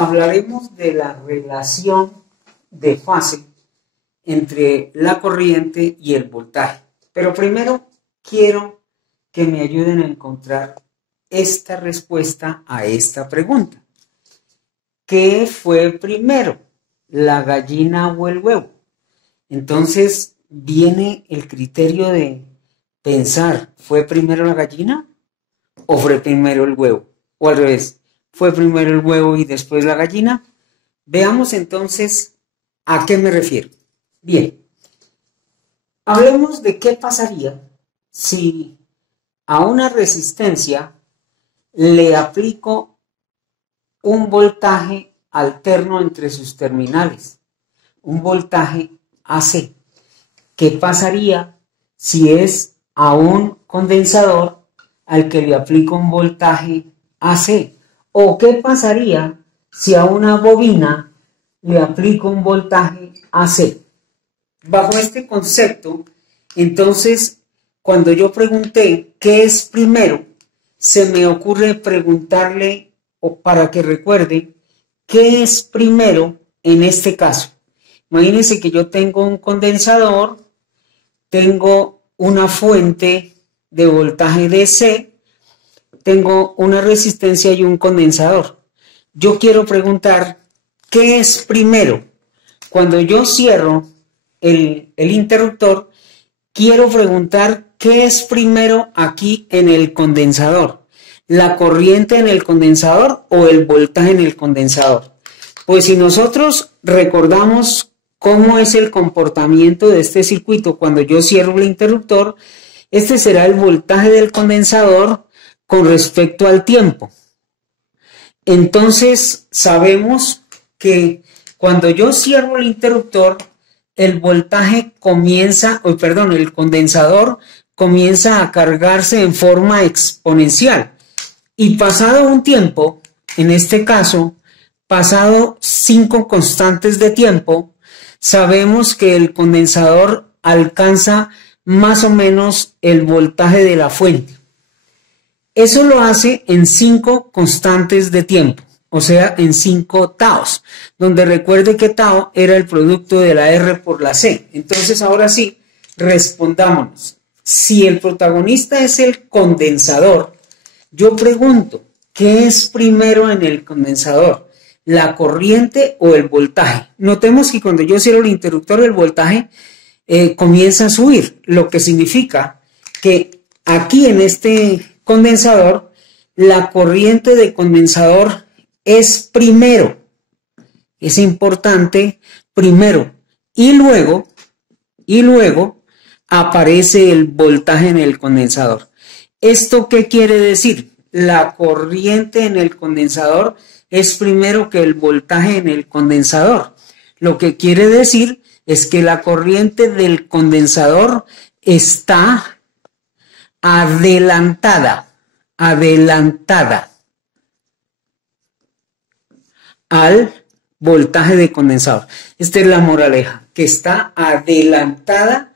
hablaremos de la relación de fase entre la corriente y el voltaje. Pero primero quiero que me ayuden a encontrar esta respuesta a esta pregunta. ¿Qué fue primero, la gallina o el huevo? Entonces viene el criterio de pensar, ¿fue primero la gallina o fue primero el huevo? O al revés, ¿fue primero el huevo y después la gallina? Veamos entonces a qué me refiero. Bien, hablemos de qué pasaría si a una resistencia le aplico un voltaje alterno entre sus terminales, un voltaje AC. ¿Qué pasaría si es a un condensador al que le aplico un voltaje AC? ¿O qué pasaría si a una bobina le aplico un voltaje AC? Bajo este concepto, entonces, cuando yo pregunté qué es primero, se me ocurre preguntarle, o para que recuerde, ¿qué es primero en este caso? Imagínense que yo tengo un condensador, tengo una fuente de voltaje DC, tengo una resistencia y un condensador. Yo quiero preguntar, ¿qué es primero? Cuando yo cierro el interruptor, quiero preguntar, ¿qué es primero aquí en el condensador? ¿La corriente en el condensador o el voltaje en el condensador? Pues si nosotros recordamos cómo es el comportamiento de este circuito cuando yo cierro el interruptor, este será el voltaje del condensador con respecto al tiempo. Entonces sabemos que cuando yo cierro el interruptor, el voltaje comienza, el condensador comienza a cargarse en forma exponencial. Y pasado un tiempo, en este caso, pasado 5 constantes de tiempo, sabemos que el condensador alcanza más o menos el voltaje de la fuente. Eso lo hace en 5 constantes de tiempo, o sea, en 5 taos, donde recuerde que tao era el producto de la R por la C. Entonces, ahora sí, respondámonos. Si el protagonista es el condensador, yo pregunto, ¿qué es primero en el condensador? ¿La corriente o el voltaje? Notemos que cuando yo cierro el interruptor, el voltaje comienza a subir, lo que significa que aquí en este condensador, la corriente de condensador es primero. Es importante primero. Y luego aparece el voltaje en el condensador. ¿Esto qué quiere decir? La corriente en el condensador es primero que el voltaje en el condensador. Lo que quiere decir es que la corriente del condensador está adelantada al voltaje de condensador. Esta es la moraleja, que está adelantada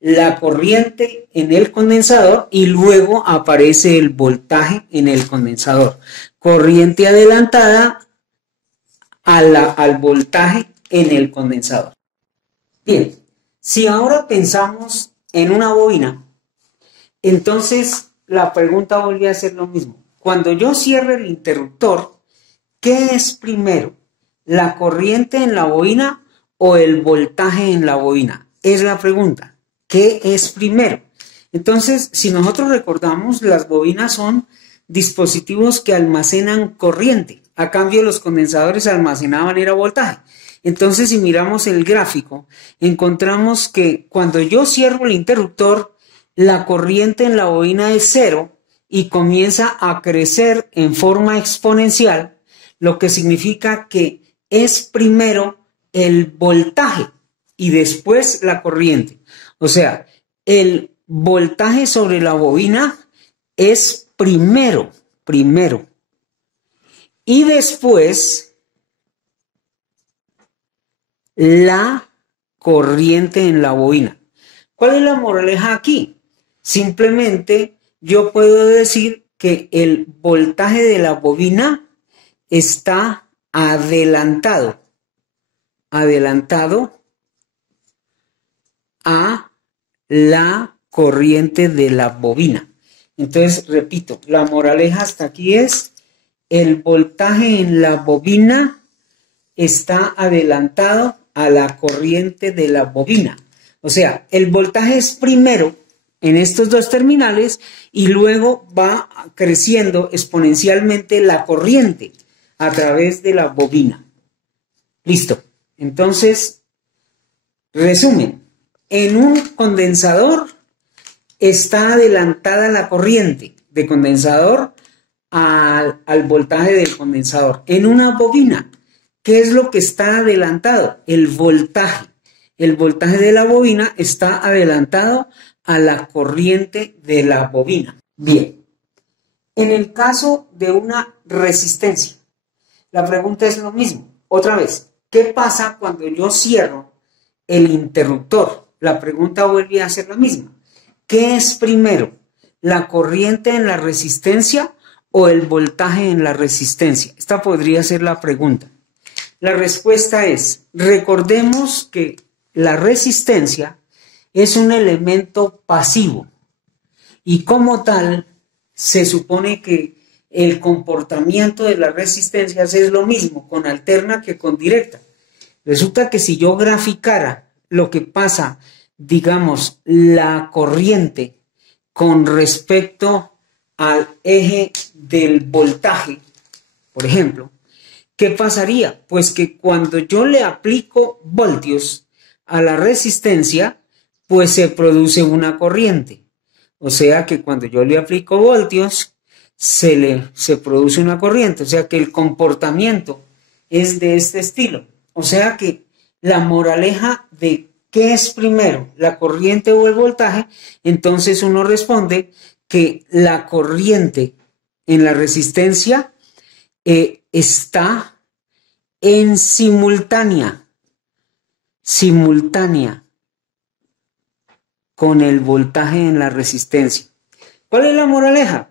la corriente en el condensador y luego aparece el voltaje en el condensador. Corriente adelantada al voltaje en el condensador. Bien, si ahora pensamos en una bobina, entonces la pregunta volvió a ser lo mismo. Cuando yo cierre el interruptor, ¿qué es primero? ¿La corriente en la bobina o el voltaje en la bobina? Es la pregunta. ¿Qué es primero? Entonces, si nosotros recordamos, las bobinas son dispositivos que almacenan corriente. A cambio, los condensadores almacenaban era voltaje. Entonces, si miramos el gráfico, encontramos que cuando yo cierro el interruptor, la corriente en la bobina es 0 y comienza a crecer en forma exponencial, lo que significa que es primero el voltaje y después la corriente. O sea, el voltaje sobre la bobina es primero. Y después la corriente en la bobina. ¿Cuál es la moraleja aquí? Simplemente yo puedo decir que el voltaje de la bobina está adelantado a la corriente de la bobina. Entonces, repito, la moraleja hasta aquí es: el voltaje en la bobina está adelantado a la corriente de la bobina. O sea, el voltaje es primero en estos dos terminales y luego va creciendo exponencialmente la corriente a través de la bobina. Listo. Entonces, resumen, en un condensador está adelantada la corriente de condensador al voltaje del condensador. En una bobina, ¿qué es lo que está adelantado? El voltaje. El voltaje de la bobina está adelantado a la corriente de la bobina. Bien, en el caso de una resistencia, la pregunta es lo mismo. Otra vez, ¿qué pasa cuando yo cierro el interruptor? La pregunta vuelve a ser la misma. ¿Qué es primero? ¿La corriente en la resistencia o el voltaje en la resistencia? Esta podría ser la pregunta. La respuesta es: recordemos que la resistencia es un elemento pasivo y como tal se supone que el comportamiento de las resistencias es lo mismo con alterna que con directa. Resulta que si yo graficara lo que pasa, digamos, la corriente con respecto al eje del voltaje, por ejemplo, ¿qué pasaría? Pues que cuando yo le aplico voltios a la resistencia, pues se produce una corriente. O sea que cuando yo le aplico voltios, se produce una corriente. O sea que el comportamiento es de este estilo. O sea que la moraleja de ¿qué es primero, la corriente o el voltaje? Entonces uno responde que la corriente en la resistencia está en simultánea con el voltaje en la resistencia. ¿Cuál es la moraleja?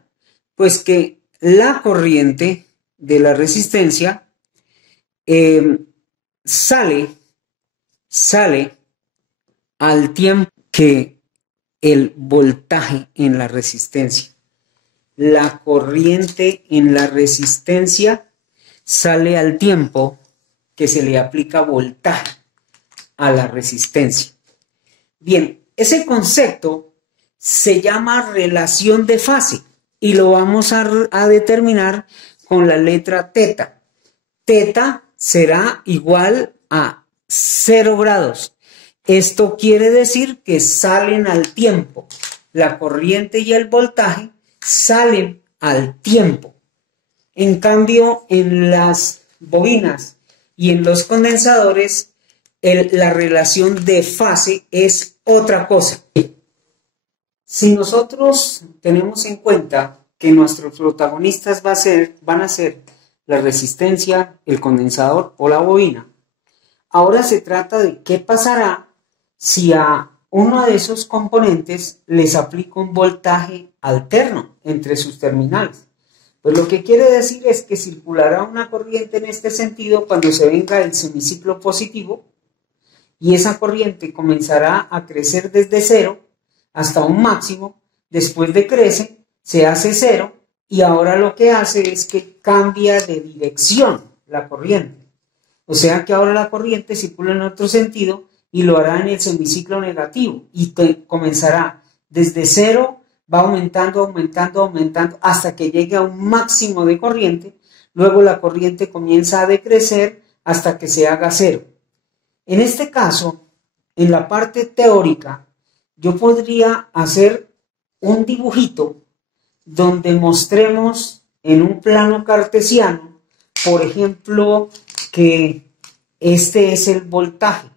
Pues que la corriente de la resistencia sale al tiempo que el voltaje en la resistencia. La corriente en la resistencia sale al tiempo que se le aplica voltaje a la resistencia. Bien, ese concepto se llama relación de fase y lo vamos a determinar con la letra teta. Teta será igual a 0 grados. Esto quiere decir que salen al tiempo. La corriente y el voltaje salen al tiempo. En cambio, en las bobinas y en los condensadores, la relación de fase es otra cosa. Si nosotros tenemos en cuenta que nuestros protagonistas van a ser la resistencia, el condensador o la bobina, ahora se trata de qué pasará si a uno de esos componentes les aplico un voltaje alterno entre sus terminales. Pues lo que quiere decir es que circulará una corriente en este sentido cuando se venga el semiciclo positivo y esa corriente comenzará a crecer desde 0 hasta un máximo, después decrece, se hace 0 y ahora lo que hace es que cambia de dirección la corriente. O sea que ahora la corriente circula en otro sentido y lo hará en el semiciclo negativo y comenzará desde 0, va aumentando hasta que llegue a un máximo de corriente. Luego la corriente comienza a decrecer hasta que se haga 0. En este caso, en la parte teórica, yo podría hacer un dibujito donde mostremos en un plano cartesiano, por ejemplo, que este es el voltaje.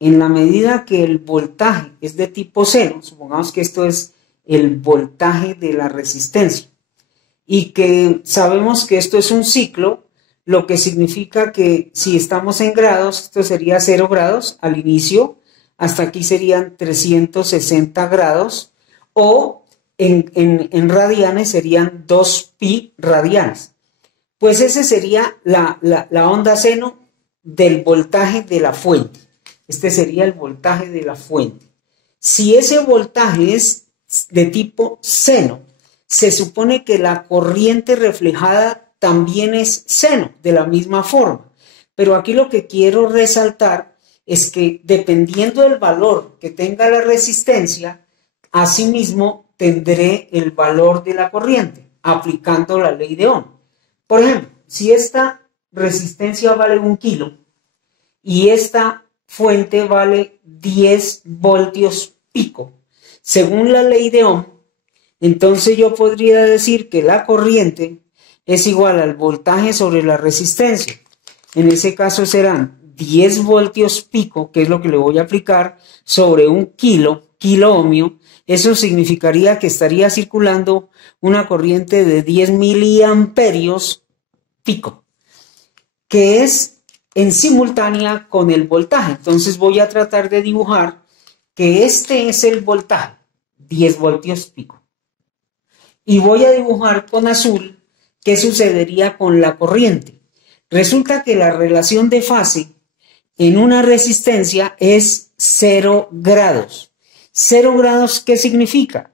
En la medida que el voltaje es de tipo 0, supongamos que esto es el voltaje de la resistencia y que sabemos que esto es un ciclo, lo que significa que si estamos en grados, esto sería 0 grados al inicio, hasta aquí serían 360 grados o en radianes serían 2pi radianes. Pues ese sería la onda seno del voltaje de la fuente. Este sería el voltaje de la fuente. Si ese voltaje es de tipo seno, se supone que la corriente reflejada también es seno, de la misma forma. Pero aquí lo que quiero resaltar es que dependiendo del valor que tenga la resistencia, asimismo tendré el valor de la corriente, aplicando la ley de Ohm. Por ejemplo, si esta resistencia vale 1 kilo y esta fuente vale 10 voltios pico, según la ley de Ohm, entonces yo podría decir que la corriente es igual al voltaje sobre la resistencia. En ese caso serán 10 voltios pico, que es lo que le voy a aplicar, sobre 1 kilo ohmio. Eso significaría que estaría circulando una corriente de 10 miliamperios pico, que es en simultánea con el voltaje. Entonces voy a tratar de dibujar que este es el voltaje, 10 voltios pico. Y voy a dibujar con azul qué sucedería con la corriente. Resulta que la relación de fase en una resistencia es 0 grados. 0 grados, ¿qué significa?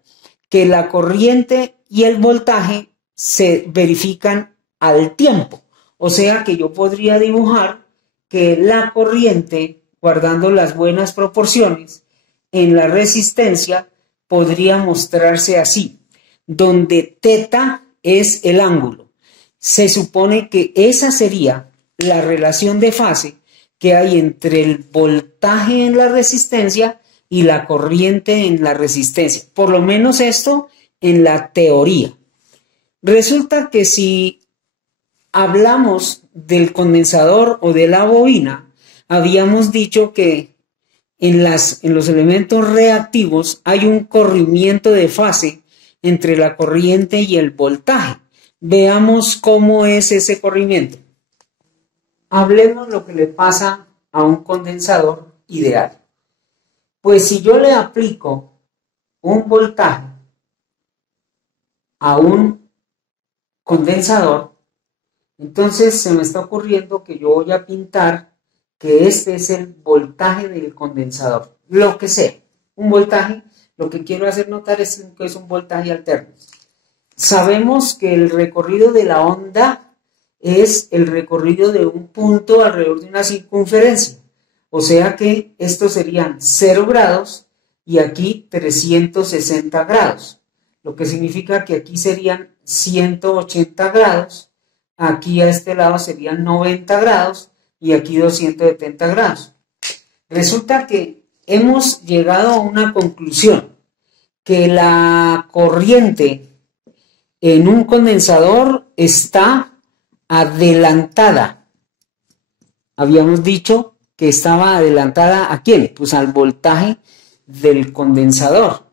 Que la corriente y el voltaje se verifican al tiempo. O sea que yo podría dibujar que la corriente, guardando las buenas proporciones, en la resistencia podría mostrarse así, donde θ es el ángulo. Se supone que esa sería la relación de fase que hay entre el voltaje en la resistencia y la corriente en la resistencia. Por lo menos esto en la teoría. Resulta que si hablamos del condensador o de la bobina, habíamos dicho que en los elementos reactivos hay un corrimiento de fase entre la corriente y el voltaje. Veamos cómo es ese corrimiento. Hablemos lo que le pasa a un condensador ideal. Pues si yo le aplico un voltaje a un condensador, entonces se me está ocurriendo que yo voy a pintar que este es el voltaje del condensador. Lo que sea, un voltaje, lo que quiero hacer notar es que es un voltaje alterno. Sabemos que el recorrido de la onda es el recorrido de un punto alrededor de una circunferencia. O sea que estos serían 0 grados y aquí 360 grados. Lo que significa que aquí serían 180 grados, aquí a este lado serían 90 grados y aquí 270 grados. Resulta que hemos llegado a una conclusión, que la corriente en un condensador está adelantada. Habíamos dicho que estaba adelantada ¿a quién? Pues al voltaje del condensador.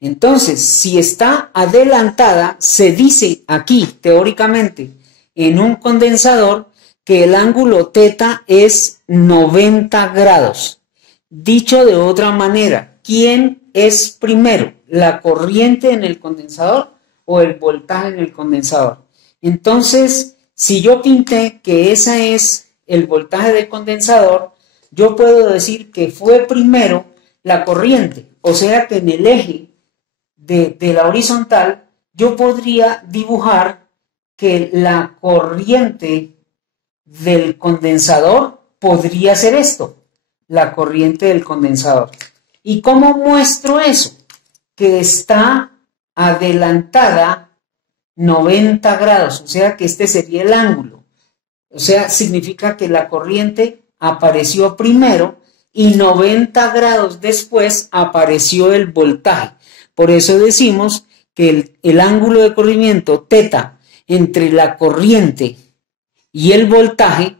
Entonces, si está adelantada, se dice aquí, teóricamente, en un condensador, que el ángulo θ es 90 grados. Dicho de otra manera, ¿quién es primero? ¿La corriente en el condensador o el voltaje en el condensador? Entonces, si yo pinté que ese es el voltaje del condensador, yo puedo decir que fue primero la corriente. O sea que en el eje de la horizontal, yo podría dibujar que la corriente del condensador podría ser esto, la corriente del condensador. ¿Y cómo muestro eso? Que está adelantada 90 grados, o sea que este sería el ángulo. O sea, significa que la corriente apareció primero y 90 grados después apareció el voltaje. Por eso decimos que el ángulo de corrimiento θ entre la corriente y el voltaje,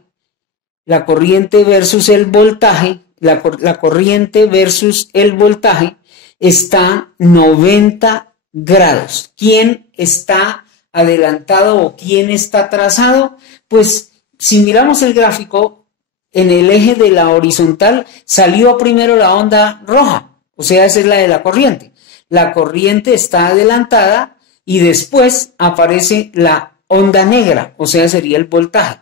la corriente versus el voltaje, la corriente versus el voltaje está 90 grados. ¿Quién está adelantado o quién está atrasado? Pues si miramos el gráfico, en el eje de la horizontal salió primero la onda roja, o sea, esa es la de la corriente. La corriente está adelantada y después aparece la onda negra, o sea, sería el voltaje.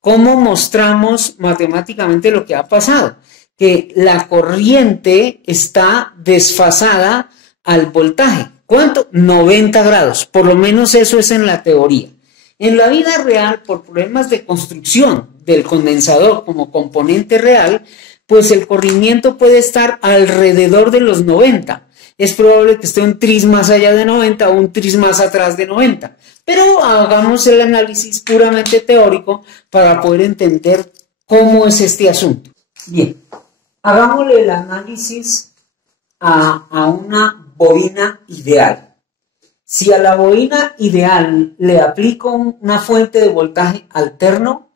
¿Cómo mostramos matemáticamente lo que ha pasado? Que la corriente está desfasada al voltaje. ¿Cuánto? 90 grados. Por lo menos eso es en la teoría. En la vida real, por problemas de construcción del condensador como componente real, pues el corrimiento puede estar alrededor de los 90. Es probable que esté un tris más allá de 90 o un tris más atrás de 90. Pero hagamos el análisis puramente teórico para poder entender cómo es este asunto. Bien, hagámosle el análisis a una bobina ideal. Si a la bobina ideal le aplico una fuente de voltaje alterno,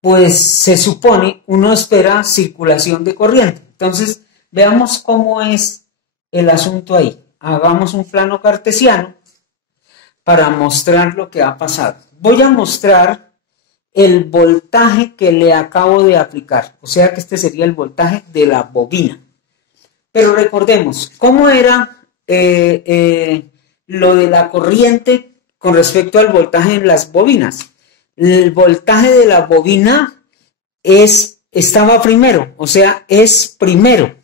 pues se supone, uno espera circulación de corriente. Entonces, veamos cómo es el asunto ahí. Hagamos un plano cartesiano para mostrar lo que ha pasado. Voy a mostrar el voltaje que le acabo de aplicar. O sea que este sería el voltaje de la bobina. Pero recordemos, ¿cómo era lo de la corriente con respecto al voltaje en las bobinas? El voltaje de la bobina estaba primero, o sea, es primero.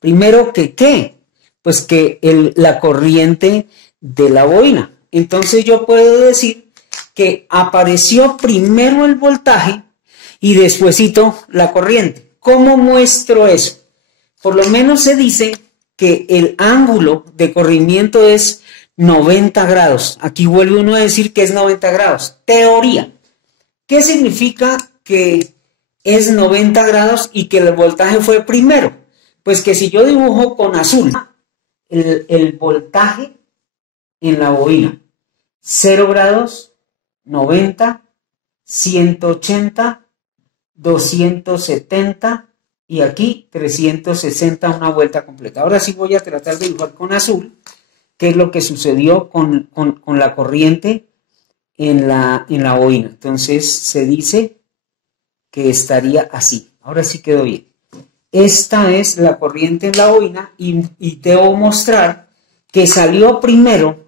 ¿Primero que qué? Pues que la corriente de la bobina. Entonces yo puedo decir que apareció primero el voltaje y despuesito la corriente. ¿Cómo muestro eso? Por lo menos se dice que el ángulo de corrimiento es 90 grados. Aquí vuelve uno a decir que es 90 grados. Teoría. ¿Qué significa que es 90 grados y que el voltaje fue primero? Pues que si yo dibujo con azul el voltaje en la bobina, 0 grados, 90, 180, 270 y aquí 360, una vuelta completa. Ahora sí voy a tratar de dibujar con azul qué es lo que sucedió con la corriente en la bobina. Entonces se dice que estaría así. Ahora sí quedó bien. Esta es la corriente en la bobina y debo mostrar que salió primero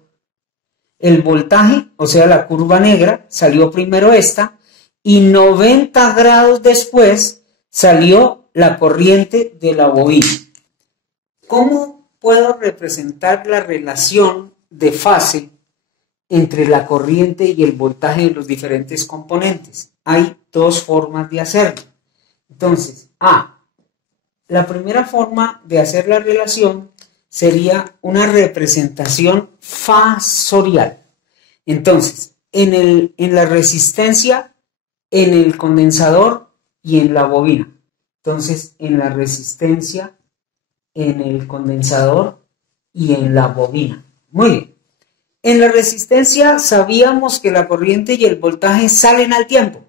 el voltaje, o sea la curva negra, salió primero esta y 90 grados después salió la corriente de la bobina. ¿Cómo puedo representar la relación de fase entre la corriente y el voltaje de los diferentes componentes? Hay dos formas de hacerlo. Entonces, la primera forma de hacer la relación sería una representación fasorial. Entonces, en la resistencia, en el condensador y en la bobina. Entonces, en la resistencia, en el condensador y en la bobina. Muy bien. En la resistencia sabíamos que la corriente y el voltaje salen al tiempo.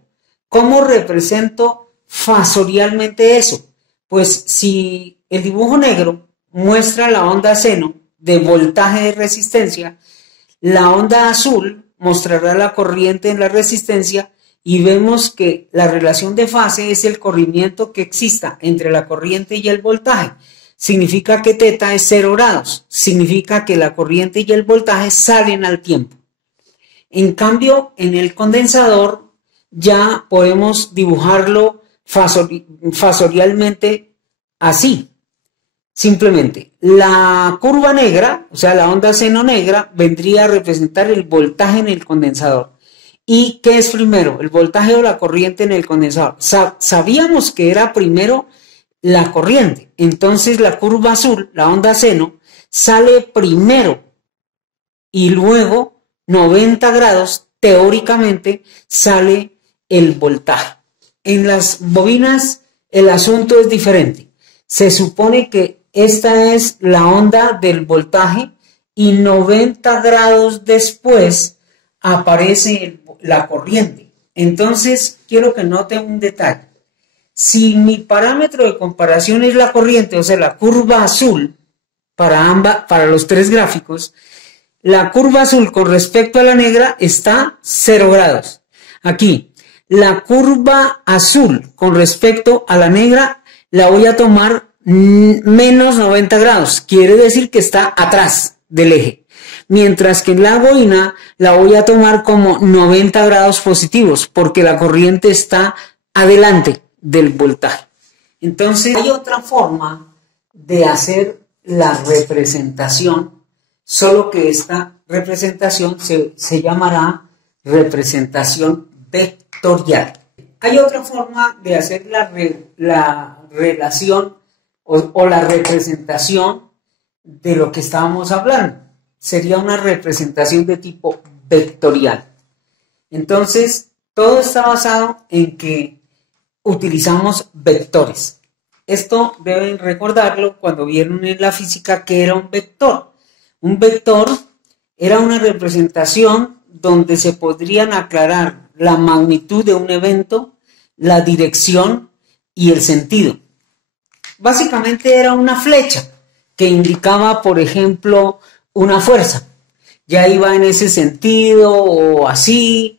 ¿Cómo represento fasorialmente eso? Pues si el dibujo negro muestra la onda seno de voltaje de resistencia, la onda azul mostrará la corriente en la resistencia y vemos que la relación de fase es el corrimiento que exista entre la corriente y el voltaje. Significa que θ es 0 grados, significa que la corriente y el voltaje salen al tiempo. En cambio, en el condensador ya podemos dibujarlo fasorialmente así. Simplemente, la curva negra, o sea, la onda seno negra, vendría a representar el voltaje en el condensador. ¿Y qué es primero, el voltaje o la corriente en el condensador? Sabíamos que era primero la corriente. Entonces, la curva azul, la onda seno, sale primero y luego 90 grados, teóricamente, sale el voltaje. En las bobinas el asunto es diferente. Se supone que esta es la onda del voltaje y 90 grados después aparece la corriente. Entonces, quiero que noten un detalle. Si mi parámetro de comparación es la corriente, o sea, la curva azul, para los tres gráficos, la curva azul con respecto a la negra está 0 grados. Aquí, la curva azul con respecto a la negra la voy a tomar menos 90 grados. Quiere decir que está atrás del eje. mientras que en la bobina la voy a tomar como 90 grados positivos, porque la corriente está adelante del voltaje. Entonces, hay otra forma de hacer la representación, solo que esta representación se llamará representación vectorial. Hay otra forma de hacer la relación o la representación de lo que estábamos hablando. Sería una representación de tipo vectorial. Entonces, todo está basado en que utilizamos vectores. Esto deben recordarlo cuando vieron en la física que era un vector. Un vector era una representación donde se podrían aclarar la magnitud de un evento, la dirección y el sentido. Básicamente era una flecha que indicaba, por ejemplo, una fuerza. Ya iba en ese sentido, o así,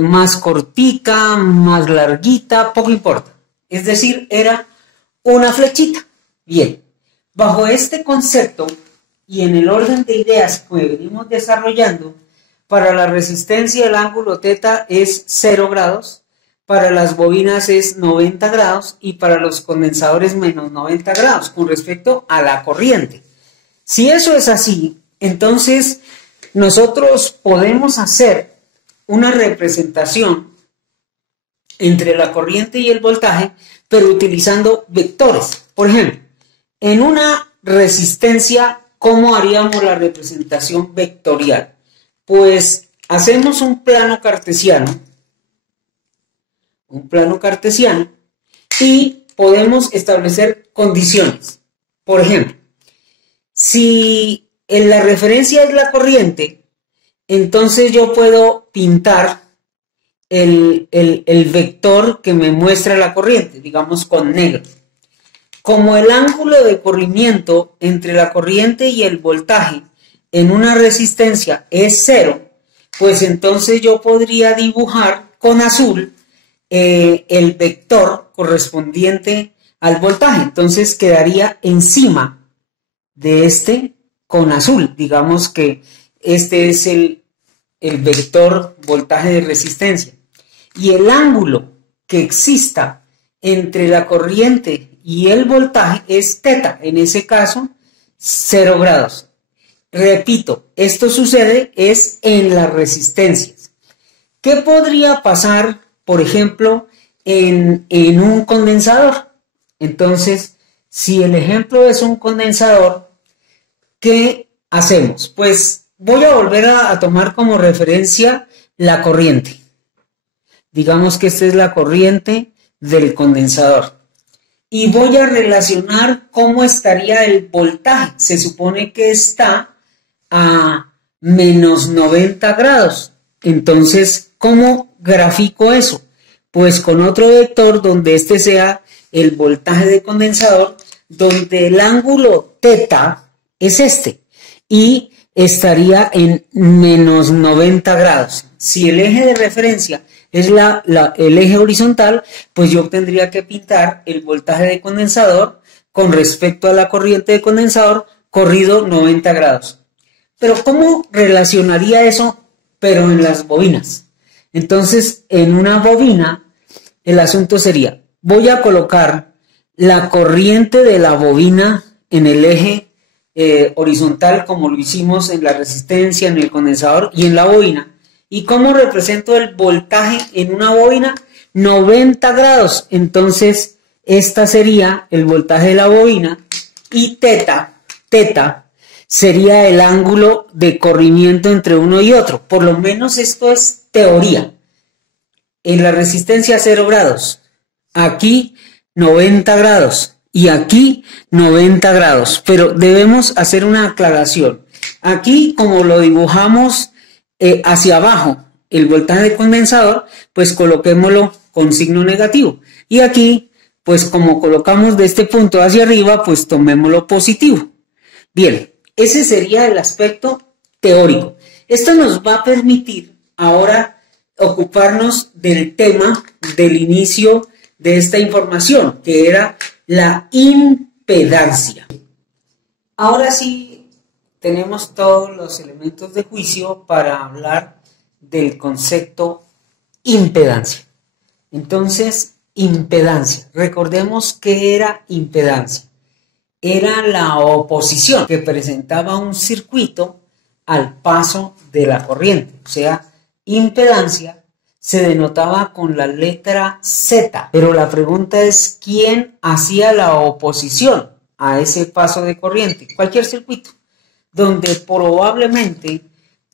más cortica, más larguita, poco importa. Es decir, era una flechita. Bien, bajo este concepto y en el orden de ideas que venimos desarrollando, para la resistencia el ángulo θ es 0 grados, para las bobinas es 90 grados y para los condensadores menos 90 grados con respecto a la corriente. Si eso es así, entonces nosotros podemos hacer una representación entre la corriente y el voltaje, pero utilizando vectores. Por ejemplo, en una resistencia, ¿cómo haríamos la representación vectorial? Pues hacemos un plano cartesiano y podemos establecer condiciones. Por ejemplo, si en la referencia es la corriente, entonces yo puedo pintar el vector que me muestra la corriente, digamos con negro. Como el ángulo de corrimiento entre la corriente y el voltaje en una resistencia es 0, pues entonces yo podría dibujar con azul el vector correspondiente al voltaje. Entonces quedaría encima de este con azul. Digamos que este es el vector voltaje de resistencia. Y el ángulo que exista entre la corriente y el voltaje es θ, en ese caso 0 grados. Repito, esto sucede es en las resistencias. ¿Qué podría pasar, por ejemplo, en un condensador? Entonces, si el ejemplo es un condensador, ¿qué hacemos? Pues voy a volver a tomar como referencia la corriente. Digamos que esta es la corriente del condensador. Y voy a relacionar cómo estaría el voltaje. Se supone que está a menos 90 grados. Entonces, ¿cómo grafico eso? Pues con otro vector donde este sea el voltaje de condensador, donde el ángulo θ es este y estaría en menos 90 grados. Si el eje de referencia es el eje horizontal, pues yo tendría que pintar el voltaje de condensador con respecto a la corriente de condensador corrido 90 grados. Pero ¿cómo relacionaría eso, pero en las bobinas? Entonces, en una bobina, el asunto sería, voy a colocar la corriente de la bobina en el eje horizontal, como lo hicimos en la resistencia, en el condensador y en la bobina. ¿Y cómo represento el voltaje en una bobina? 90 grados. Entonces, esta sería el voltaje de la bobina y θ sería el ángulo de corrimiento entre uno y otro. Por lo menos esto es teoría. En la resistencia 0 grados, aquí 90 grados y aquí 90 grados. Pero debemos hacer una aclaración. Aquí, como lo dibujamos hacia abajo, el voltaje de condensador, pues coloquémoslo con signo negativo. Y aquí, pues como colocamos de este punto hacia arriba, pues tomémoslo positivo. Bien, ese sería el aspecto teórico. Esto nos va a permitir ahora ocuparnos del tema del inicio de esta información, que era la impedancia. Ahora sí tenemos todos los elementos de juicio para hablar del concepto impedancia. Entonces, impedancia. Recordemos qué era impedancia. Era la oposición que presentaba un circuito al paso de la corriente. O sea, impedancia se denotaba con la letra Z. Pero la pregunta es, ¿quién hacía la oposición a ese paso de corriente? Cualquier circuito, donde probablemente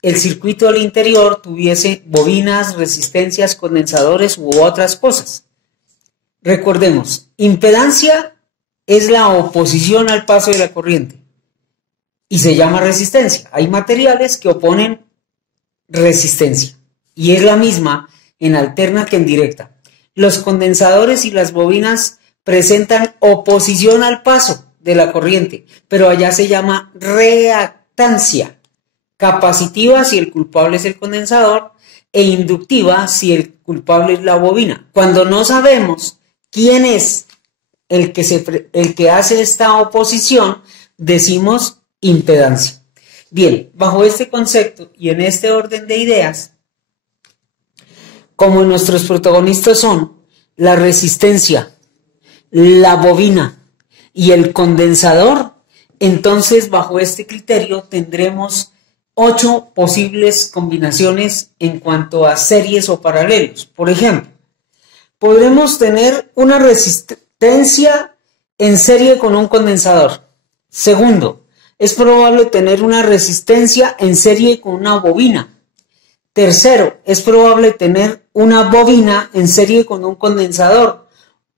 el circuito al interior tuviese bobinas, resistencias, condensadores u otras cosas. Recordemos, impedancia es la oposición al paso de la corriente y se llama resistencia. Hay materiales que oponen resistencia y es la misma en alterna que en directa. Los condensadores y las bobinas presentan oposición al paso de la corriente, pero allá se llama reactancia. Capacitiva si el culpable es el condensador e inductiva si el culpable es la bobina. Cuando no sabemos quién es el que hace esta oposición, decimos impedancia. Bien, bajo este concepto y en este orden de ideas, como nuestros protagonistas son la resistencia, la bobina y el condensador, entonces bajo este criterio tendremos 8 posibles combinaciones en cuanto a series o paralelos. Por ejemplo, podremos tener una resistencia en serie con un condensador. Segundo, es probable tener una resistencia en serie con una bobina. Tercero, es probable tener una bobina en serie con un condensador.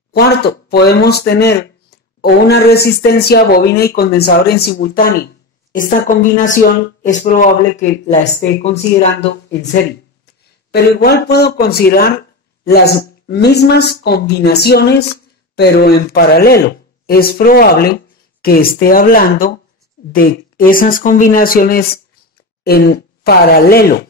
Cuarto, podemos tener una resistencia, bobina y condensador en simultáneo. Esta combinación es probable que la esté considerando en serie. Pero igual puedo considerar las mismas combinaciones, pero en paralelo. Es probable que esté hablando de esas combinaciones en paralelo.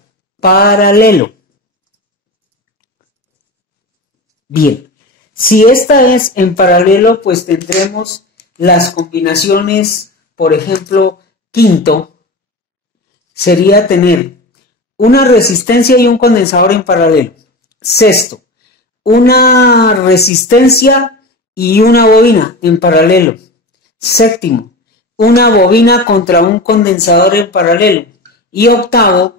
Bien, si esta es en paralelo, pues tendremos las combinaciones, por ejemplo, quinto, sería tener una resistencia y un condensador en paralelo. Sexto, una resistencia y una bobina en paralelo. Séptimo, una bobina contra un condensador en paralelo. Y octavo,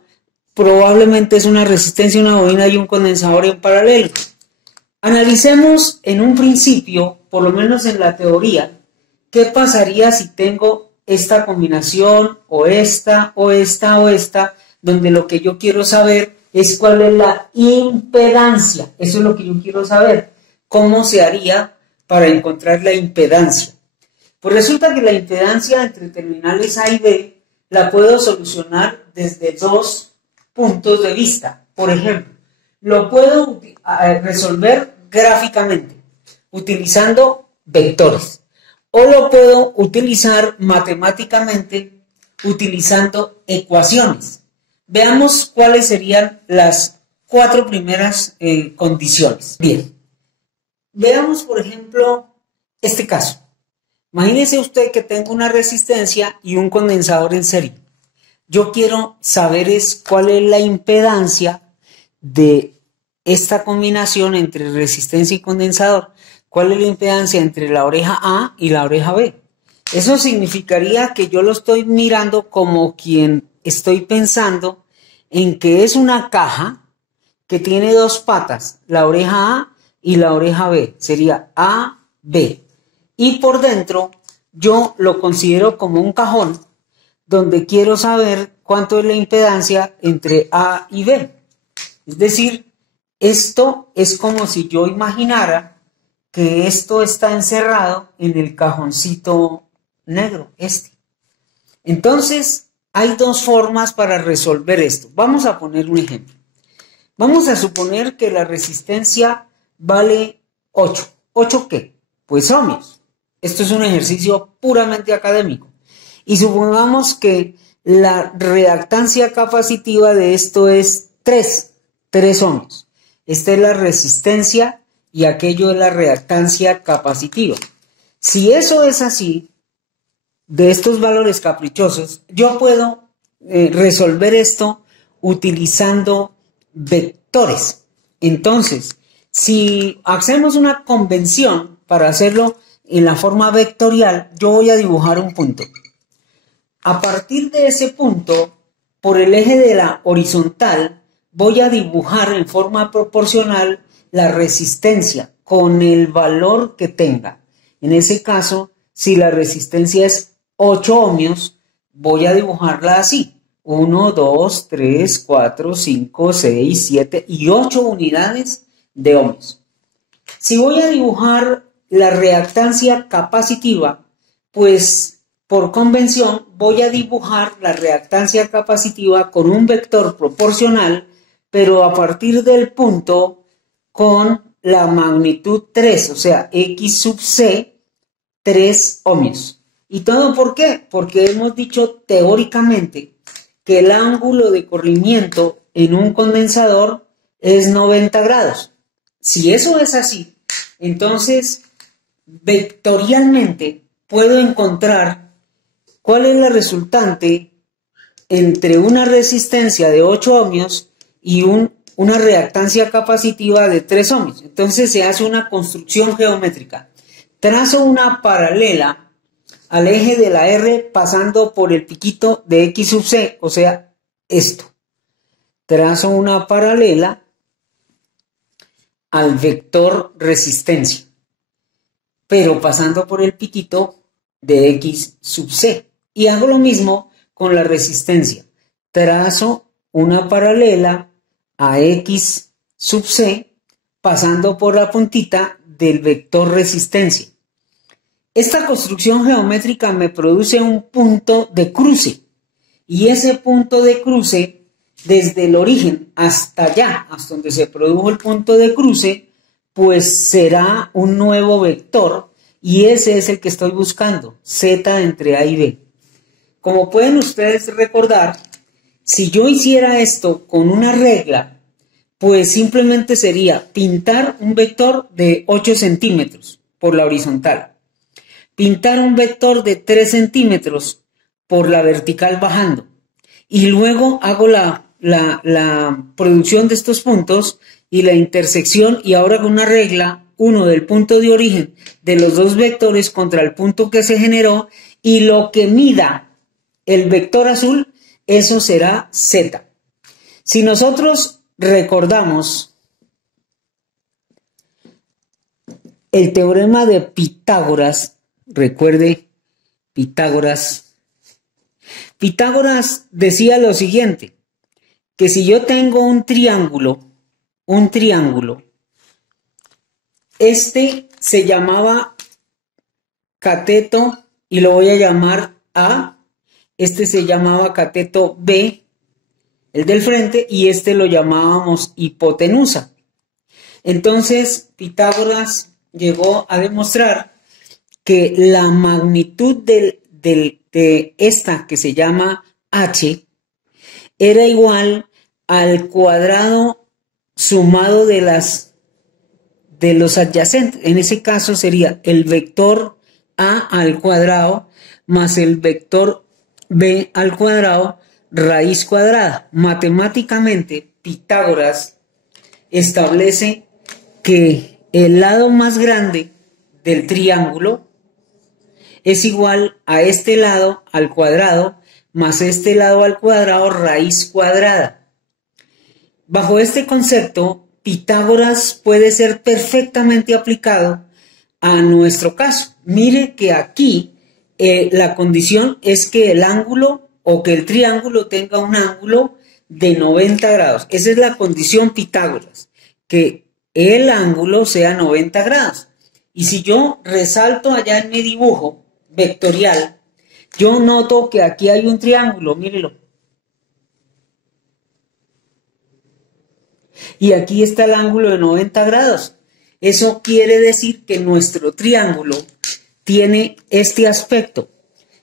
probablemente es una resistencia, una bobina y un condensador en paralelo. Analicemos en un principio, por lo menos en la teoría, qué pasaría si tengo esta combinación o esta, donde lo que yo quiero saber es cuál es la impedancia. Eso es lo que yo quiero saber. ¿Cómo se haría para encontrar la impedancia? Pues resulta que la impedancia entre terminales A y B la puedo solucionar desde dos puntos de vista. Por ejemplo, lo puedo resolver gráficamente, utilizando vectores. O lo puedo utilizar matemáticamente, utilizando ecuaciones. Veamos cuáles serían las 4 primeras condiciones. Bien, veamos por ejemplo este caso. Imagínese usted que tengo una resistencia y un condensador en serie. Yo quiero saber cuál es la impedancia de esta combinación entre resistencia y condensador. ¿Cuál es la impedancia entre la oreja A y la oreja B? Eso significaría que yo lo estoy mirando como quien estoy pensando en que es una caja que tiene 2 patas, la oreja A y la oreja B. Sería A, B. Y por dentro yo lo considero como un cajón donde quiero saber cuánto es la impedancia entre A y B. Es decir, esto es como si yo imaginara que esto está encerrado en el cajoncito negro, Entonces, hay 2 formas para resolver esto. Vamos a poner un ejemplo. Vamos a suponer que la resistencia vale 8. ¿8 qué? Pues ohmios. Esto es un ejercicio puramente académico. Y supongamos que la reactancia capacitiva de esto es 3 ohmios. Esta es la resistencia y aquello es la reactancia capacitiva. Si eso es así, de estos valores caprichosos, yo puedo resolver esto utilizando vectores. Entonces, si hacemos una convención para hacerlo en la forma vectorial, yo voy a dibujar un punto. A partir de ese punto, por el eje de la horizontal, voy a dibujar en forma proporcional la resistencia con el valor que tenga. En ese caso, si la resistencia es 8 ohmios, voy a dibujarla así. 1, 2, 3, 4, 5, 6, 7 y 8 unidades de ohmios. Si voy a dibujar la reactancia capacitiva, pues por convención voy a dibujar la reactancia capacitiva con un vector proporcional, pero a partir del punto con la magnitud 3, o sea, X sub C, 3 ohmios. ¿Y todo por qué? Porque hemos dicho teóricamente que el ángulo de corrimiento en un condensador es 90 grados. Si eso es así, entonces vectorialmente puedo encontrar cuál es la resultante entre una resistencia de 8 ohmios y una reactancia capacitiva de 3 ohmios. Entonces se hace una construcción geométrica. Trazo una paralela al eje de la R pasando por el piquito de X sub C, o sea, esto. Trazo una paralela al vector resistencia, pero pasando por el piquito de X sub C. Y hago lo mismo con la resistencia. Trazo una paralela a X sub C pasando por la puntita del vector resistencia. Esta construcción geométrica me produce un punto de cruce. Y ese punto de cruce, desde el origen hasta allá, hasta donde se produjo el punto de cruce, pues será un nuevo vector. Y ese es el que estoy buscando, Z entre A y B. Como pueden ustedes recordar, si yo hiciera esto con una regla, pues simplemente sería pintar un vector de 8 centímetros por la horizontal. Pintar un vector de 3 centímetros por la vertical bajando. Y luego hago la producción de estos puntos y la intersección, y ahora con una regla, uno del punto de origen de los dos vectores contra el punto que se generó, y lo que mida el vector azul, eso será Z. Si nosotros recordamos el teorema de Pitágoras, recuerde Pitágoras decía lo siguiente, que si yo tengo un triángulo, este se llamaba cateto y lo voy a llamar A, este se llamaba cateto B, el del frente, y este lo llamábamos hipotenusa. Entonces Pitágoras llegó a demostrar que la magnitud de esta que se llama H era igual al cuadrado sumado de los adyacentes. En ese caso sería el vector A al cuadrado más el vector B al cuadrado raíz cuadrada. Matemáticamente, Pitágoras establece que el lado más grande del triángulo es igual a este lado al cuadrado más este lado al cuadrado raíz cuadrada. Bajo este concepto, Pitágoras puede ser perfectamente aplicado a nuestro caso. Mire que aquí la condición es que el ángulo o que el triángulo tenga un ángulo de 90 grados. Esa es la condición Pitágoras, que el ángulo sea 90 grados. Y si yo resalto allá en mi dibujo vectorial, yo noto que aquí hay un triángulo, mírelo. Y aquí está el ángulo de 90 grados. Eso quiere decir que nuestro triángulo tiene este aspecto.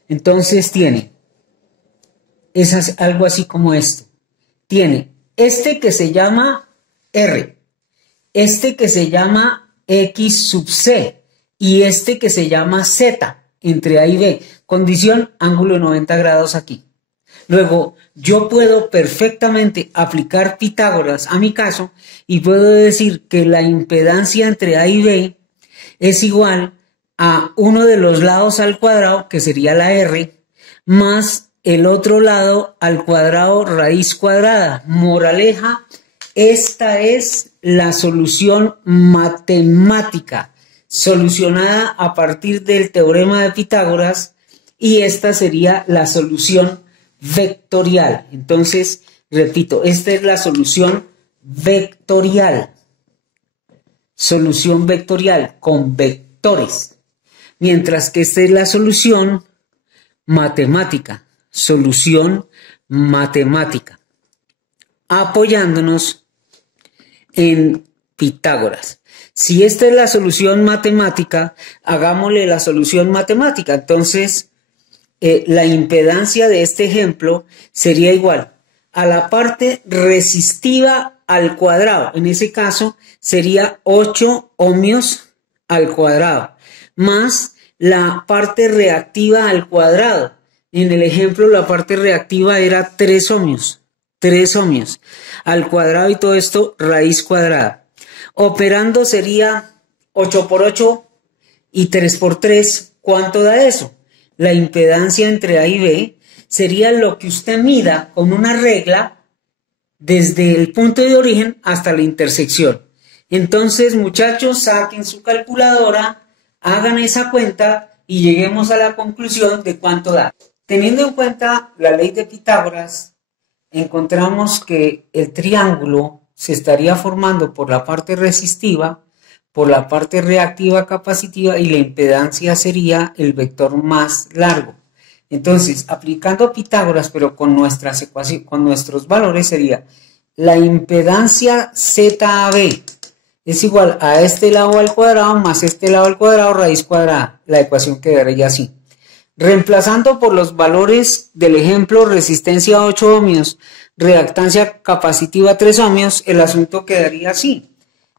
Entonces tiene, es algo así como esto. Tiene este que se llama R, este que se llama X sub C y este que se llama Z. entre A y B. Condición, ángulo de 90 grados aquí. Luego, yo puedo perfectamente aplicar Pitágoras a mi caso y puedo decir que la impedancia entre A y B es igual a uno de los lados al cuadrado, que sería la R, más el otro lado al cuadrado raíz cuadrada. Moraleja, esta es la solución matemática solucionada a partir del teorema de Pitágoras y esta sería la solución vectorial. Entonces, repito, esta es la solución vectorial. Solución vectorial con vectores. Mientras que esta es la solución matemática. Solución matemática. Apoyándonos en Pitágoras. Si esta es la solución matemática, hagámosle la solución matemática. Entonces, la impedancia de este ejemplo sería igual a la parte resistiva al cuadrado. En ese caso sería 8 ohmios al cuadrado, más la parte reactiva al cuadrado. En el ejemplo la parte reactiva era 3 ohmios. 3 ohmios al cuadrado y todo esto raíz cuadrada. Operando sería 8 por 8 y 3 por 3. ¿Cuánto da eso? La impedancia entre A y B sería lo que usted mida con una regla desde el punto de origen hasta la intersección. Entonces, muchachos, saquen su calculadora, hagan esa cuenta y lleguemos a la conclusión de cuánto da. Teniendo en cuenta la ley de Pitágoras, encontramos que el triángulo se estaría formando por la parte resistiva, por la parte reactiva capacitiva y la impedancia sería el vector más largo. Entonces, aplicando Pitágoras, pero con nuestras ecuaciones, con nuestros valores, sería la impedancia ZAB es igual a este lado al cuadrado más este lado al cuadrado raíz cuadrada. La ecuación quedaría así. Reemplazando por los valores del ejemplo resistencia 8 ohmios, reactancia capacitiva 3 ohmios, el asunto quedaría así.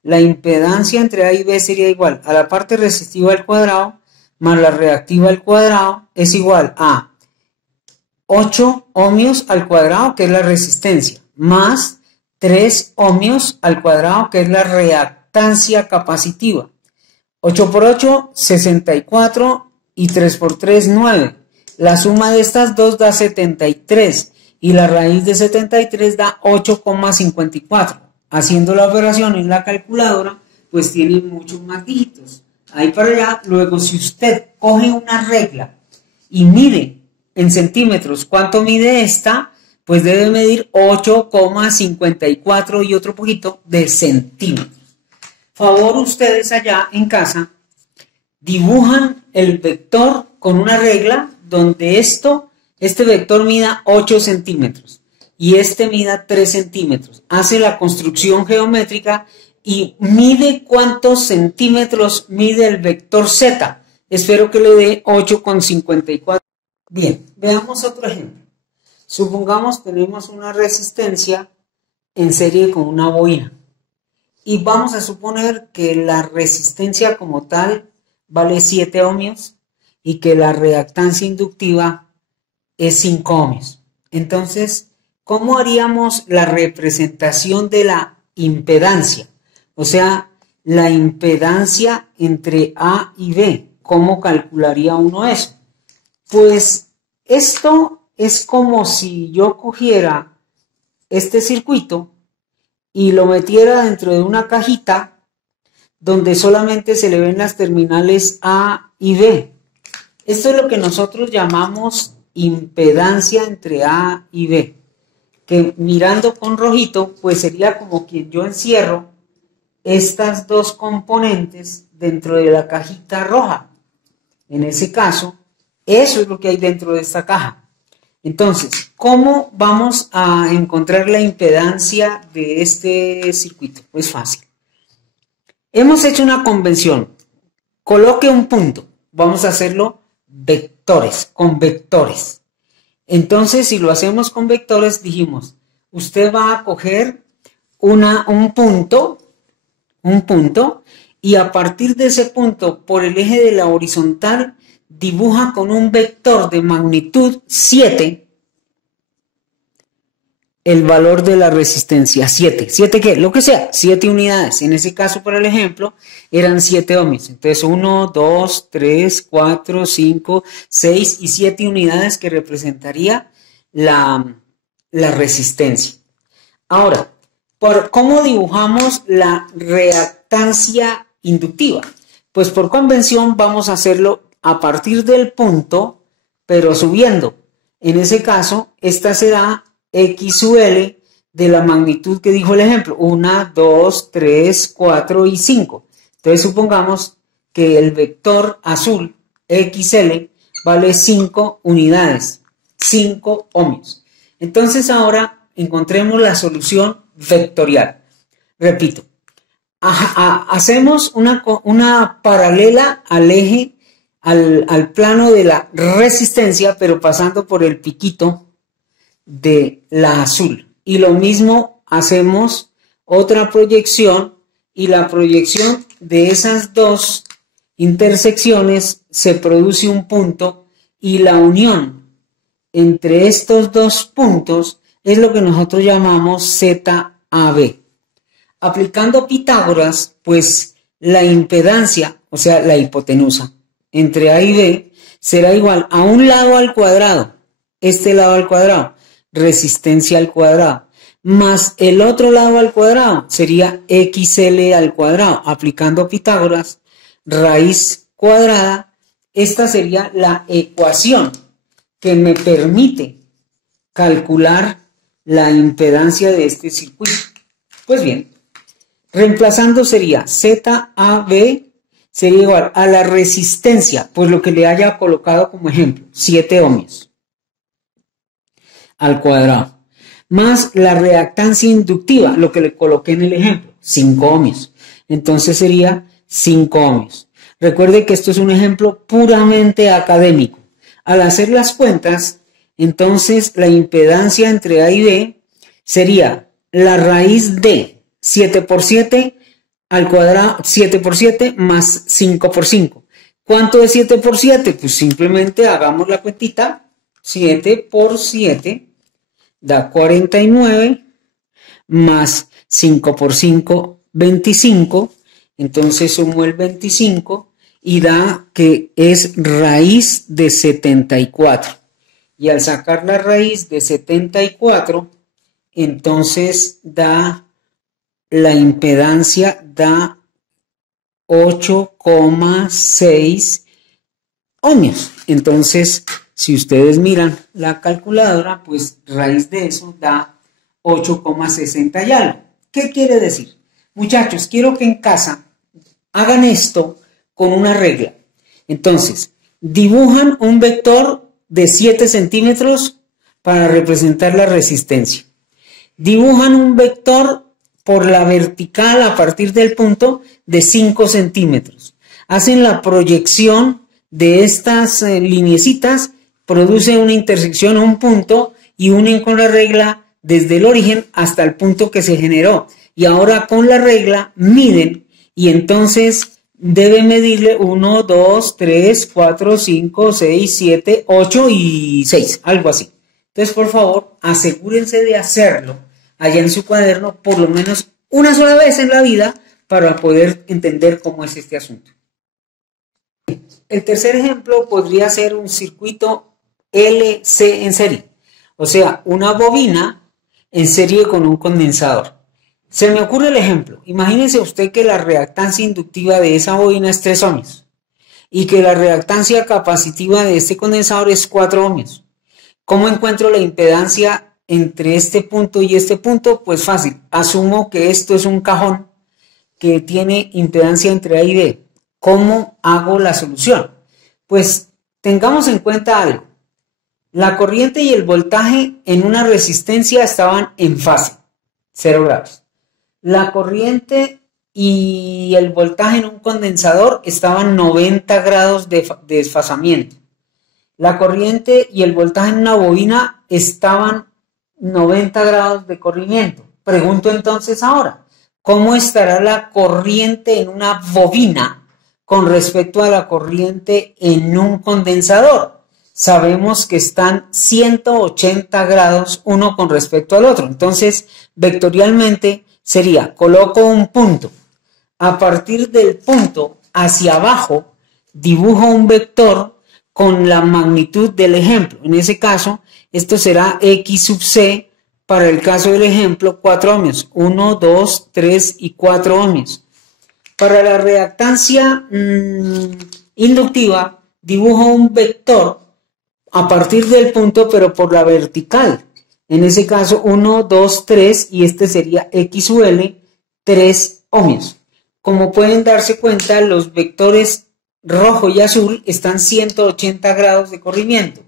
La impedancia entre A y B sería igual a la parte resistiva al cuadrado más la reactiva al cuadrado es igual a 8 ohmios al cuadrado, que es la resistencia, más 3 ohmios al cuadrado, que es la reactancia capacitiva. 8 por 8, 64 y 3 por 3, 9. La suma de estas dos da 73 y la raíz de 73 da 8,54. Haciendo la operación en la calculadora, pues tiene muchos más dígitos. Ahí para allá, luego si usted coge una regla y mide en centímetros cuánto mide esta, pues debe medir 8,54 y otro poquito de centímetros. Favor ustedes allá en casa, dibujan el vector con una regla donde este vector mida 8 centímetros y este mida 3 centímetros. Hace la construcción geométrica y mide cuántos centímetros mide el vector Z. Espero que le dé 8,54. Bien, veamos otro ejemplo. Supongamos tenemos una resistencia en serie con una bobina. Y vamos a suponer que la resistencia como tal vale 7 ohmios y que la reactancia inductiva es 5 ohmios. Entonces, ¿cómo haríamos la representación de la impedancia? O sea, la impedancia entre A y B. ¿Cómo calcularía uno eso? Pues esto es como si yo cogiera este circuito y lo metiera dentro de una cajita donde solamente se le ven las terminales A y B. Esto es lo que nosotros llamamos impedancia entre A y B, que mirando con rojito, pues sería como que yo encierro estas dos componentes dentro de la cajita roja. En ese caso, eso es lo que hay dentro de esta caja. Entonces, ¿cómo vamos a encontrar la impedancia de este circuito? Pues fácil. Hemos hecho una convención. Coloque un punto. Vamos a hacerlo vectores, con vectores. Entonces, si lo hacemos con vectores, dijimos, usted va a coger un punto, y a partir de ese punto, por el eje de la horizontal, dibuja con un vector de magnitud 7 el valor de la resistencia, 7. ¿7 qué? Lo que sea, 7 unidades. En ese caso, por el ejemplo, eran 7 ohmios. Entonces, 1, 2, 3, 4, 5, 6 y 7 unidades que representaría la resistencia. Ahora, ¿cómo dibujamos la reactancia inductiva? Pues por convención vamos a hacerlo a partir del punto, pero subiendo. En ese caso, esta será X sub L de la magnitud que dijo el ejemplo, 1, 2, 3, 4 y 5. Entonces supongamos que el vector azul XL vale 5 unidades, 5 ohmios. Entonces ahora encontremos la solución vectorial. Repito, hacemos una paralela al eje, al plano de la resistencia, pero pasando por el piquito de la azul. Y lo mismo hacemos otra proyección, y la proyección de esas dos intersecciones se produce un punto, y la unión entre estos dos puntos es lo que nosotros llamamos ZAB. Aplicando Pitágoras, pues la impedancia, o sea, la hipotenusa entre A y B será igual a un lado al cuadrado, este lado al cuadrado, resistencia al cuadrado, más el otro lado al cuadrado, sería XL al cuadrado. Aplicando Pitágoras, raíz cuadrada, esta sería la ecuación que me permite calcular la impedancia de este circuito. Pues bien, reemplazando sería ZAB sería igual a la resistencia, pues lo que le haya colocado como ejemplo, 7 ohmios al cuadrado, más la reactancia inductiva, lo que le coloqué en el ejemplo, 5 ohmios. Entonces sería 5 ohmios. Recuerde que esto es un ejemplo puramente académico. Al hacer las cuentas, entonces la impedancia entre A y B sería la raíz de 7 por 7 al cuadrado, 7 por 7 más 5 por 5. ¿Cuánto es 7 por 7? Pues simplemente hagamos la cuentita. 7 por 7 da 49, más 5 por 5, 25. Entonces sumo el 25 y da que es raíz de 74. Y al sacar la raíz de 74, entonces da la impedancia, da 8,6 ohmios. Entonces, si ustedes miran la calculadora, pues raíz de eso da 8,60 y algo. ¿Qué quiere decir? Muchachos, quiero que en casa hagan esto con una regla. Entonces, dibujan un vector de 7 centímetros para representar la resistencia. Dibujan un vector por la vertical a partir del punto de 5 centímetros. Hacen la proyección de estas lineecitas, produce una intersección, un punto, y unen con la regla desde el origen hasta el punto que se generó. Y ahora con la regla miden, y entonces deben medirle 1, 2, 3, 4, 5, 6, 7, 8 y 6, algo así. Entonces, por favor, asegúrense de hacerlo allá en su cuaderno por lo menos una sola vez en la vida para poder entender cómo es este asunto. El tercer ejemplo podría ser un circuito LC en serie, o sea, una bobina en serie con un condensador. Se me ocurre el ejemplo. Imagínese usted que la reactancia inductiva de esa bobina es 3 ohmios y que la reactancia capacitiva de este condensador es 4 ohmios. ¿Cómo encuentro la impedancia entre este punto y este punto? Pues fácil. Asumo que esto es un cajón que tiene impedancia entre A y B. ¿Cómo hago la solución? Pues tengamos en cuenta algo. La corriente y el voltaje en una resistencia estaban en fase, 0 grados. La corriente y el voltaje en un condensador estaban 90 grados de desfasamiento. La corriente y el voltaje en una bobina estaban 90 grados de corrimiento. Pregunto entonces ahora, ¿cómo estará la corriente en una bobina con respecto a la corriente en un condensador. Sabemos que están 180 grados uno con respecto al otro. Entonces, vectorialmente sería, coloco un punto. A partir del punto hacia abajo, dibujo un vector con la magnitud del ejemplo. En ese caso, esto será X sub C, para el caso del ejemplo, 4 ohmios. 1, 2, 3 y 4 ohmios. Para la reactancia inductiva, dibujo un vector a partir del punto, pero por la vertical. En ese caso, 1, 2, 3, y este sería X sub L, 3 ohmios. Como pueden darse cuenta, los vectores rojo y azul están 180 grados de corrimiento.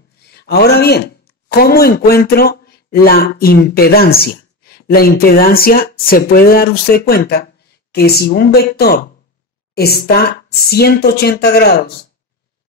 Ahora bien, ¿cómo encuentro la impedancia? La impedancia se puede dar usted cuenta que si un vector está 180 grados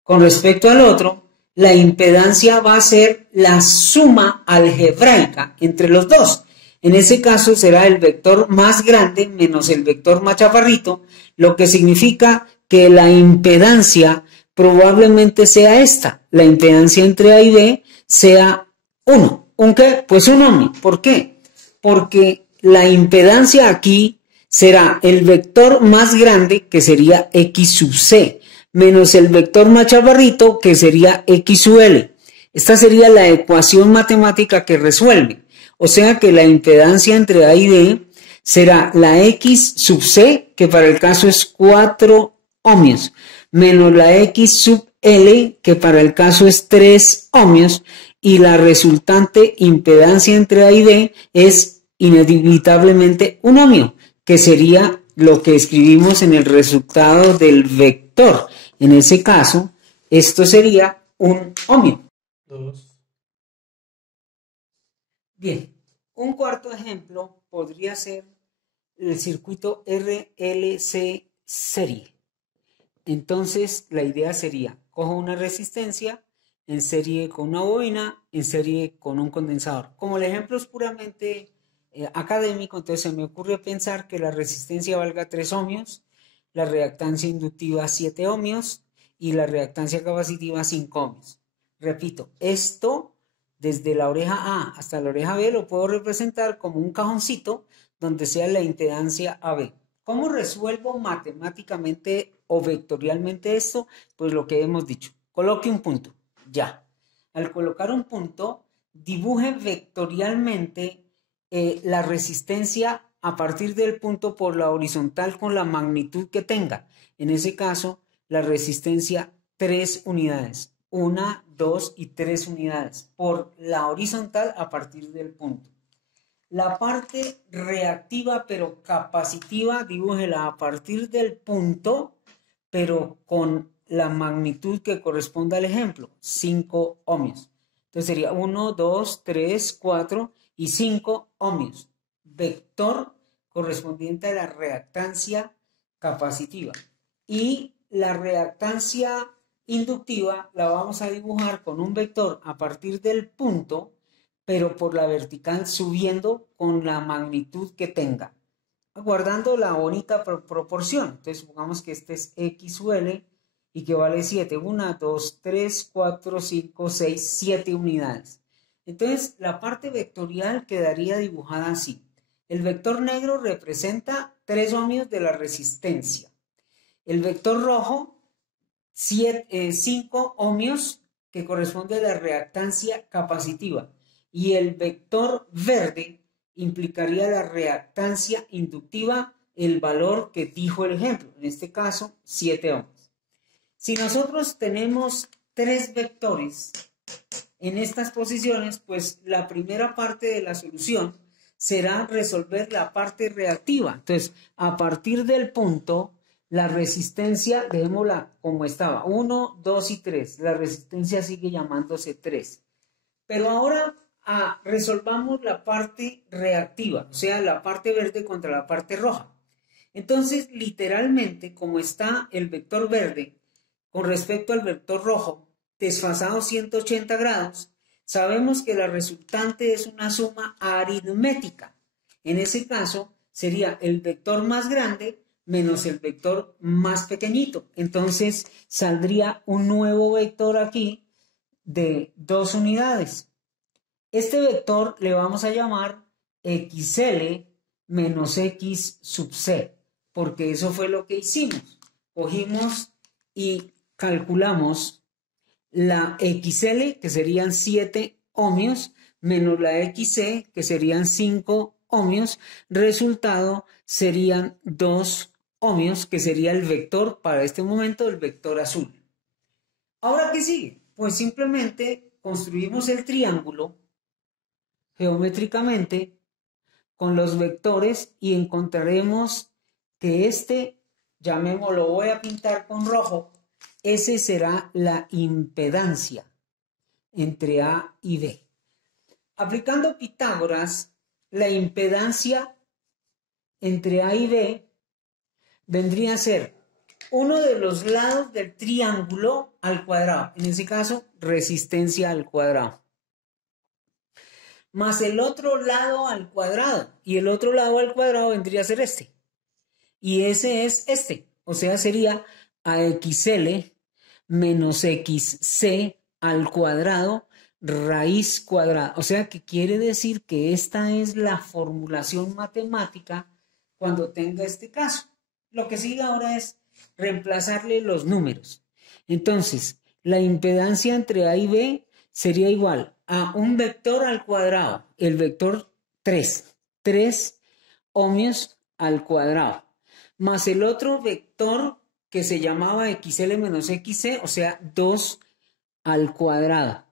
con respecto al otro, la impedancia va a ser la suma algebraica entre los dos. En ese caso será el vector más grande menos el vector más chaparrito, lo que significa que la impedancia probablemente sea esta. La impedancia entre A y B sea 1. ¿Un qué? Pues un ohmio. ¿Por qué? Porque la impedancia aquí será el vector más grande, que sería X sub C, menos el vector más chaparrito, que sería X sub L. Esta sería la ecuación matemática que resuelve. O sea que la impedancia entre A y B será la X sub C, que para el caso es 4 ohmios, menos la X sub L, que para el caso es 3 ohmios, y la resultante impedancia entre A y B es inevitablemente un ohmio, que sería lo que escribimos en el resultado del vector. En ese caso, esto sería un ohmio. 2. Bien, un cuarto ejemplo podría ser el circuito RLC serie. Entonces, la idea sería, cojo una resistencia en serie con una bobina, en serie con un condensador. Como el ejemplo es puramente académico, entonces se me ocurre pensar que la resistencia valga 3 ohmios, la reactancia inductiva 7 ohmios y la reactancia capacitiva 5 ohmios. Repito, esto desde la oreja A hasta la oreja B lo puedo representar como un cajoncito donde sea la impedancia AB. ¿Cómo resuelvo matemáticamente o vectorialmente esto? Pues lo que hemos dicho. Coloque un punto. Ya. Al colocar un punto, dibuje vectorialmente la resistencia a partir del punto por la horizontal con la magnitud que tenga. En ese caso, la resistencia 3 unidades. 1, 2 y 3 unidades por la horizontal a partir del punto. La parte reactiva pero capacitiva, dibújela a partir del punto, pero con la magnitud que corresponda al ejemplo, 5 ohmios. Entonces sería 1, 2, 3, 4 y 5 ohmios. Vector correspondiente a la reactancia capacitiva. Y la reactancia inductiva la vamos a dibujar con un vector a partir del punto, pero por la vertical subiendo con la magnitud que tenga, guardando la bonita proporción. Entonces supongamos que este es X sub L y que vale 7, 1, 2, 3, 4, 5, 6, 7 unidades. Entonces la parte vectorial quedaría dibujada así. El vector negro representa 3 ohmios de la resistencia. El vector rojo, 5 ohmios, que corresponde a la reactancia capacitiva. Y el vector verde implicaría la reactancia inductiva, el valor que dijo el ejemplo, en este caso 7 ohmios. Si nosotros tenemos 3 vectores en estas posiciones, pues la primera parte de la solución será resolver la parte reactiva. Entonces, a partir del punto, la resistencia, dejémosla como estaba, 1, 2 y 3. La resistencia sigue llamándose 3. Pero ahora resolvamos la parte reactiva, o sea, la parte verde contra la parte roja. Entonces, literalmente, como está el vector verde con respecto al vector rojo, desfasado 180 grados, sabemos que la resultante es una suma aritmética. En ese caso, sería el vector más grande menos el vector más pequeñito. Entonces saldría un nuevo vector aquí de 2 unidades. Este vector le vamos a llamar XL menos X sub C, porque eso fue lo que hicimos. Cogimos y calculamos la XL, que serían 7 ohmios, menos la XC, que serían 5 ohmios. Resultado serían 2 ohmios, que sería el vector, para este momento, el vector azul. Ahora, ¿qué sigue? Pues simplemente construimos el triángulo geométricamente con los vectores y encontraremos que este, llamémoslo, voy a pintar con rojo, ese será la impedancia entre A y B. Aplicando Pitágoras, la impedancia entre A y B vendría a ser uno de los lados del triángulo al cuadrado, en ese caso resistencia al cuadrado, más el otro lado al cuadrado, y el otro lado al cuadrado vendría a ser este, y ese es este, o sea, sería AXL menos XC al cuadrado raíz cuadrada, o sea que quiere decir que esta es la formulación matemática cuando tenga este caso. Lo que sigue ahora es reemplazarle los números. Entonces, la impedancia entre A y B sería igual a un vector al cuadrado, el vector 3 ohmios al cuadrado, más el otro vector que se llamaba XL menos XC, o sea, 2 al cuadrado.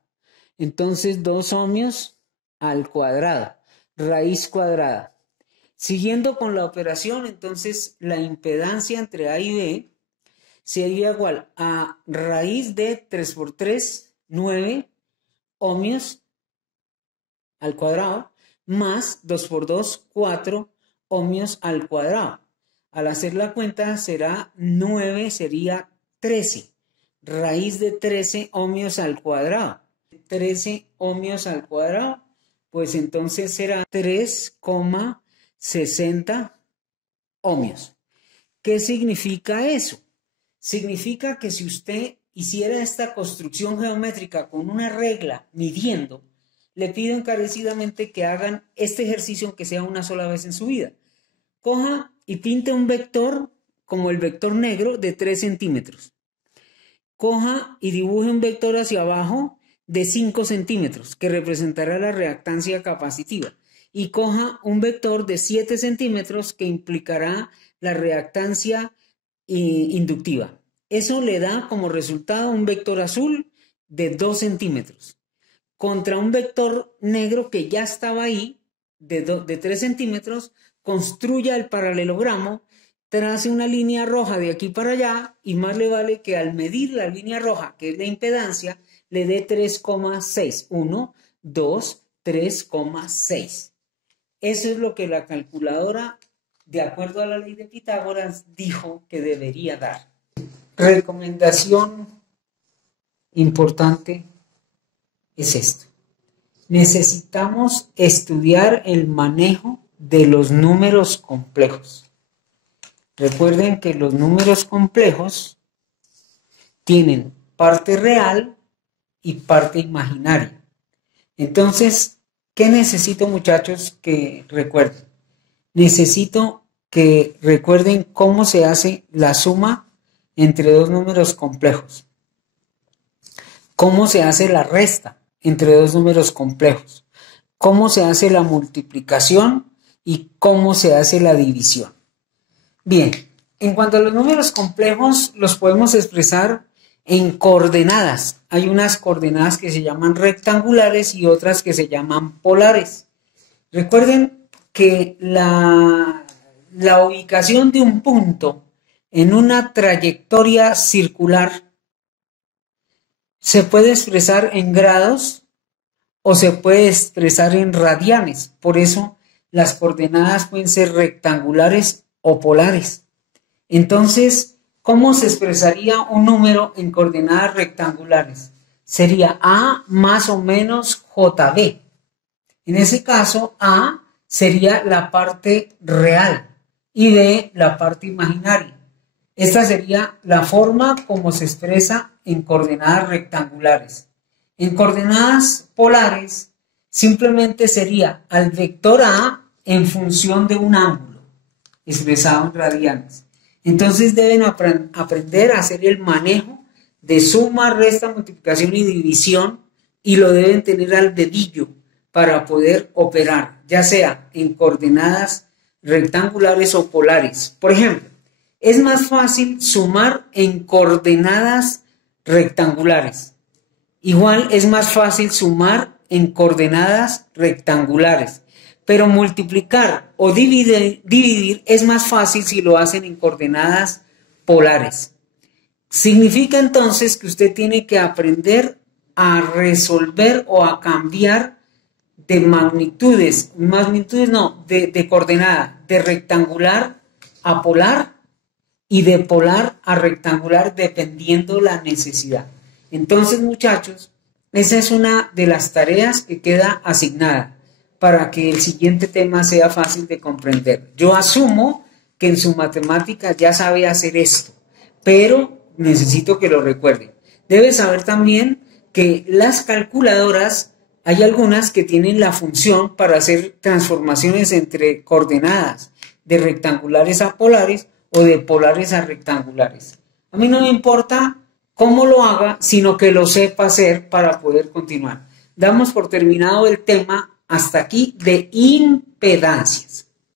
Entonces, 2 ohmios al cuadrado, raíz cuadrada. Siguiendo con la operación, entonces, la impedancia entre A y B sería igual a raíz de 3 por 3, 9 ohmios al cuadrado, más 2 por 2, 4 ohmios al cuadrado. Al hacer la cuenta será 9, sería 13. Raíz de 13 ohmios al cuadrado. 13 ohmios al cuadrado, pues entonces será 3,60 ohmios. ¿Qué significa eso? Significa que si usted hiciera esta construcción geométrica con una regla midiendo, le pido encarecidamente que hagan este ejercicio aunque sea una sola vez en su vida. Coja y pinte un vector como el vector negro de 3 centímetros. Coja y dibuje un vector hacia abajo de 5 centímetros, que representará la reactancia capacitiva. Y coja un vector de 7 centímetros que implicará la reactancia inductiva. Eso le da como resultado un vector azul de 2 centímetros contra un vector negro que ya estaba ahí de 3 centímetros. Construya el paralelogramo, trace una línea roja de aquí para allá y más le vale que al medir la línea roja, que es la impedancia, le dé 3,6. 1, 2, 3,6. Eso es lo que la calculadora, de acuerdo a la ley de Pitágoras, dijo que debería dar. Recomendación importante es esto. Necesitamos estudiar el manejo de los números complejos. Recuerden que los números complejos tienen parte real y parte imaginaria. Entonces, ¿qué necesito, muchachos, que recuerden? Necesito que recuerden cómo se hace la suma entre dos números complejos. Cómo se hace la resta entre dos números complejos. Cómo se hace la multiplicación y cómo se hace la división. Bien, en cuanto a los números complejos, los podemos expresar en coordenadas. Hay unas coordenadas que se llaman rectangulares y otras que se llaman polares. Recuerden que la ubicación de un punto en una trayectoria circular se puede expresar en grados o se puede expresar en radianes. Por eso las coordenadas pueden ser rectangulares o polares. Entonces, ¿cómo se expresaría un número en coordenadas rectangulares? Sería A más o menos JB. En ese caso, A sería la parte real y de la parte imaginaria. Esta sería la forma como se expresa en coordenadas rectangulares. En coordenadas polares simplemente sería al vector A en función de un ángulo expresado en radianes. Entonces deben aprender a hacer el manejo de suma, resta, multiplicación y división, y lo deben tener al dedillo para poder operar, ya sea en coordenadas rectangulares o polares. Por ejemplo, es más fácil sumar en coordenadas rectangulares. Igual es más fácil sumar en coordenadas rectangulares, pero multiplicar o dividir es más fácil si lo hacen en coordenadas polares. Significa entonces que usted tiene que aprender a resolver o a cambiar de de coordenada, de rectangular a polar y de polar a rectangular dependiendo la necesidad. Entonces, muchachos, esa es una de las tareas que queda asignada para que el siguiente tema sea fácil de comprender. Yo asumo que en su matemática ya sabe hacer esto, pero necesito que lo recuerden. Debe saber también que las calculadoras, hay algunas que tienen la función para hacer transformaciones entre coordenadas de rectangulares a polares o de polares a rectangulares. A mí no me importa cómo lo haga, sino que lo sepa hacer para poder continuar. Damos por terminado el tema hasta aquí de impedancias.